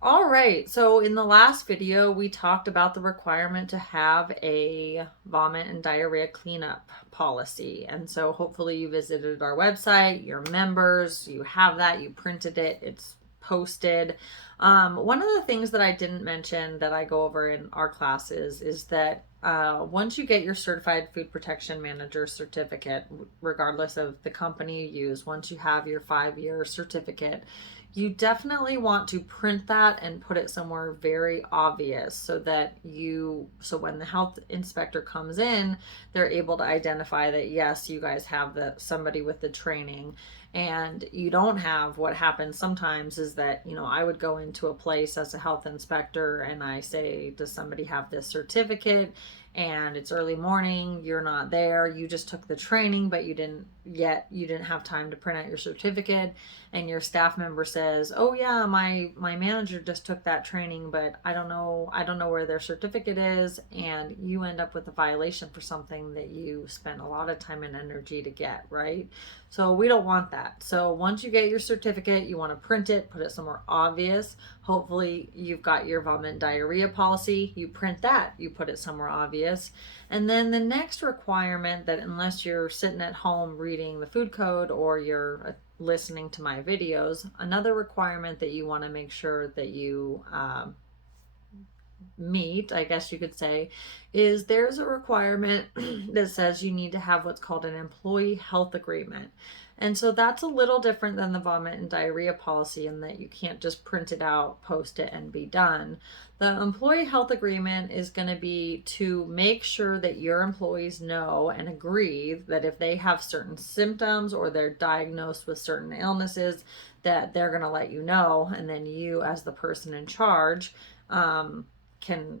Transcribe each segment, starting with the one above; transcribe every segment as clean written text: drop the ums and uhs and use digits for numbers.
All right, so in the last video, we talked about the requirement to have a vomit and diarrhea cleanup policy. And so hopefully you visited our website, you're members, you have that, you printed it, it's posted. One of the things that I didn't mention that I go over in our classes is that once you get your certified food protection manager certificate, regardless of the company you use, once you have your 5-year certificate, you definitely want to print that and put it somewhere very obvious so when the health inspector comes in, they're able to identify that yes, you guys have somebody with the training, and you don't have what happens sometimes is that, I would go into a place as a health inspector and I say, does somebody have this certificate? And it's early morning, you're not there, you just took the training, but you didn't have time to print out your certificate, and your staff member says, oh yeah, my manager just took that training, but I don't know where their certificate is, and you end up with a violation for something that you spent a lot of time and energy to get, right? So we don't want that. So once you get your certificate, you want to print it, put it somewhere obvious. Hopefully you've got your vomit and diarrhea policy, you print that, you put it somewhere obvious. And then the next requirement, that unless you're sitting at home reading the food code or you're listening to my videos, another requirement that you want to make sure that you meet, I guess you could say, is there's a requirement that says you need to have what's called an employee health agreement. And so that's a little different than the vomit and diarrhea policy in that you can't just print it out, post it, and be done. The employee health agreement is going to be to make sure that your employees know and agree that if they have certain symptoms or they're diagnosed with certain illnesses, that they're going to let you know, and then you, as the person in charge, can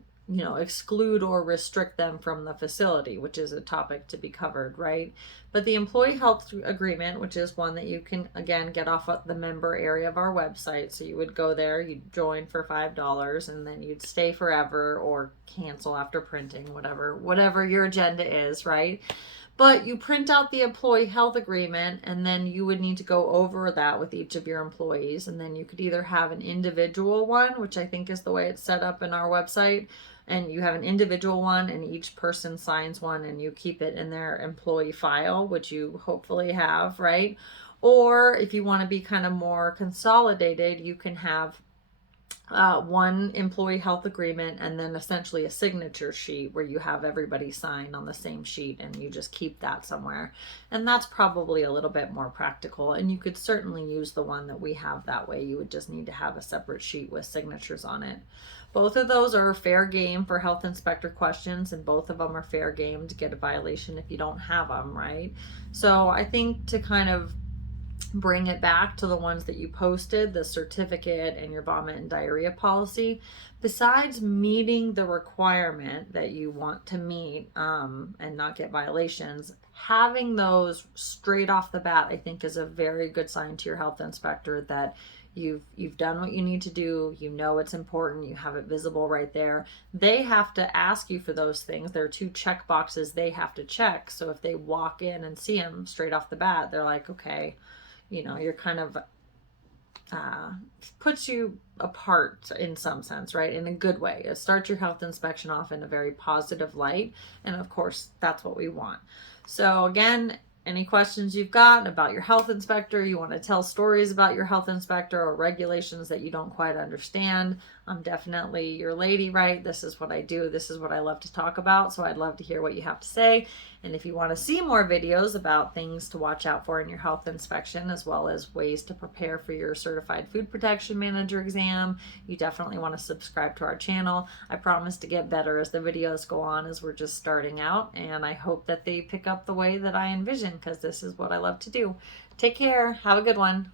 exclude or restrict them from the facility, which is a topic to be covered, right? But the employee health agreement, which is one that you can again get off of the member area of our website, so you would go there, you'd join for $5, and then you'd stay forever or cancel after printing, whatever your agenda is, right? But you print out the employee health agreement, and then you would need to go over that with each of your employees. And then you could either have an individual one, which I think is the way it's set up in our website, and you have an individual one and each person signs one and you keep it in their employee file, which you hopefully have, right? Or if you want to be kind of more consolidated, you can have one employee health agreement and then essentially a signature sheet where you have everybody sign on the same sheet and you just keep that somewhere. And that's probably a little bit more practical, and you could certainly use the one that we have that way. You would just need to have a separate sheet with signatures on it. Both of those are fair game for health inspector questions, and both of them are fair game to get a violation if you don't have them, right? So I think to kind of bring it back to the ones that you posted, the certificate and your vomit and diarrhea policy, besides meeting the requirement that you want to meet and not get violations, having those straight off the bat, I think, is a very good sign to your health inspector that you've done what you need to do. You know it's important, you have it visible right there. They have to ask you for those things. There are 2 check boxes they have to check. So if they walk in and see them straight off the bat, they're like, okay, you're kind of puts you apart in some sense, right? In a good way. It starts your health inspection off in a very positive light. And of course, that's what we want. So again, any questions you've got about your health inspector, you want to tell stories about your health inspector or regulations that you don't quite understand, I'm definitely your lady, right? This is what I do. This is what I love to talk about. So I'd love to hear what you have to say. And if you want to see more videos about things to watch out for in your health inspection, as well as ways to prepare for your certified food protection manager exam, you definitely want to subscribe to our channel. I promise to get better as the videos go on, as we're just starting out. And I hope that they pick up the way that I envision, because this is what I love to do. Take care. Have a good one.